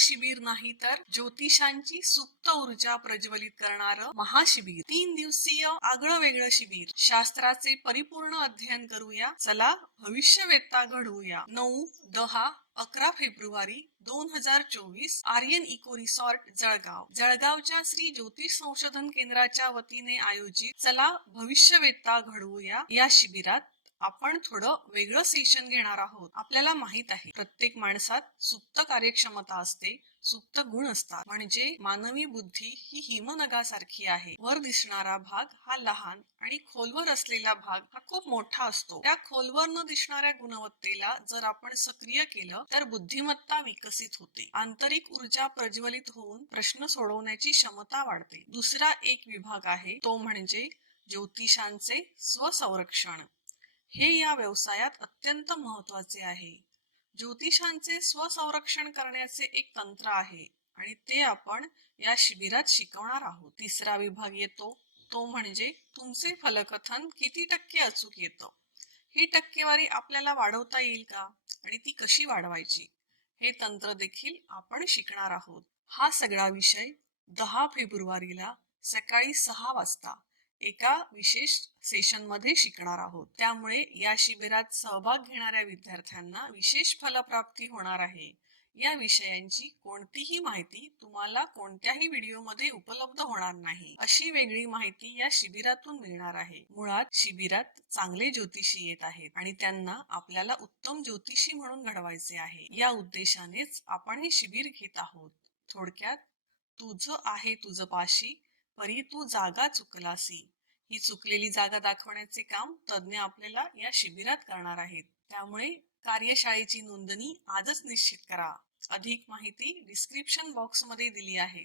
शिबिर नाही तर ज्योतिषांची सुप्त ऊर्जा प्रज्वलित करणारं महाशिबिर, 3 दिवसीय आगळं वेगळं शिबिर. शास्त्राचे परिपूर्ण अध्ययन करूया, चला भविष्यवेत्ता घडवूया. 9, 10, 11 फेब्रुवारी 2024 आर्यन इको रिसॉर्ट जळगाव. जळगावच्या श्री ज्योतिष संशोधन केंद्राच्या वतीने आयोजित चला भविष्यवेत्ता घडवूया या शिबिरात आपण थोडं वेगळं सेशन घेणार आहोत. आपल्याला माहित आहे प्रत्येक माणसात सुप्त कार्यक्षमता असते, सुप्त गुण असतात. म्हणजे मानवी बुद्धी ही हिमनगासारखी आहे. वर दिसणारा भाग हा लहान आणि खोलवर असलेला भाग हा खूप मोठा असतो. त्या खोलवर न दिसणाऱ्या गुणवत्तेला जर आपण सक्रिय केलं तर बुद्धिमत्ता विकसित होते. आंतरिक ऊर्जा प्रज्वलित होऊन प्रश्न सोडवण्याची क्षमता वाढते. दुसरा एक विभाग आहे तो म्हणजे ज्योतिषांचे स्वसंरक्षण. हे या व्यवसायात अत्यंत महत्वाचे आहे. ज्योतिषांचे स्वसंरक्षण करण्याचे एक तंत्र आहे आणि ते आपण या शिबिरात शिकवणार आहोत. तिसरा विभाग येतो तो म्हणजे तुमचे फलकथन किती टक्के अचूक येतं. ही टक्केवारी आपल्याला वाढवता येईल का आणि ती कशी वाढवायची हे तंत्र देखील आपण शिकणार आहोत. हा सगळा विषय 10 फेब्रुवारीला सकाळी 6 वाजता एका विशेष सेशन मध्ये शिकणार आहोत. त्यामुळे या शिबिरात सहभाग घेणाऱ्या विद्यार्थ्यांना विशेष फलप्राप्ती होणार आहे. या विषयांची कोणतीही माहिती तुम्हाला कोणत्याही व्हिडिओ मध्ये उपलब्ध होणार नाही. अशी वेगळी माहिती या शिबिरातून मिळणार आहे. मुळात शिबिरात चांगले ज्योतिषी येत आहेत आणि त्यांना आपल्याला उत्तम ज्योतिषी म्हणून घडवायचे आहे. या उद्देशानेच आपण हे शिबिर घेत आहोत. थोडक्यात, तुझं आहे तुझं पाशी परी तू जागा चुकलासी. ही चुकलेली जागा दाखवण्याचे काम तज्ञ आपल्याला या शिबिरात करणार आहेत. त्यामुळे कार्यशाळेची नोंदणी आजच निश्चित करा. अधिक माहिती डिस्क्रिप्शन बॉक्स मध्ये दिली आहे.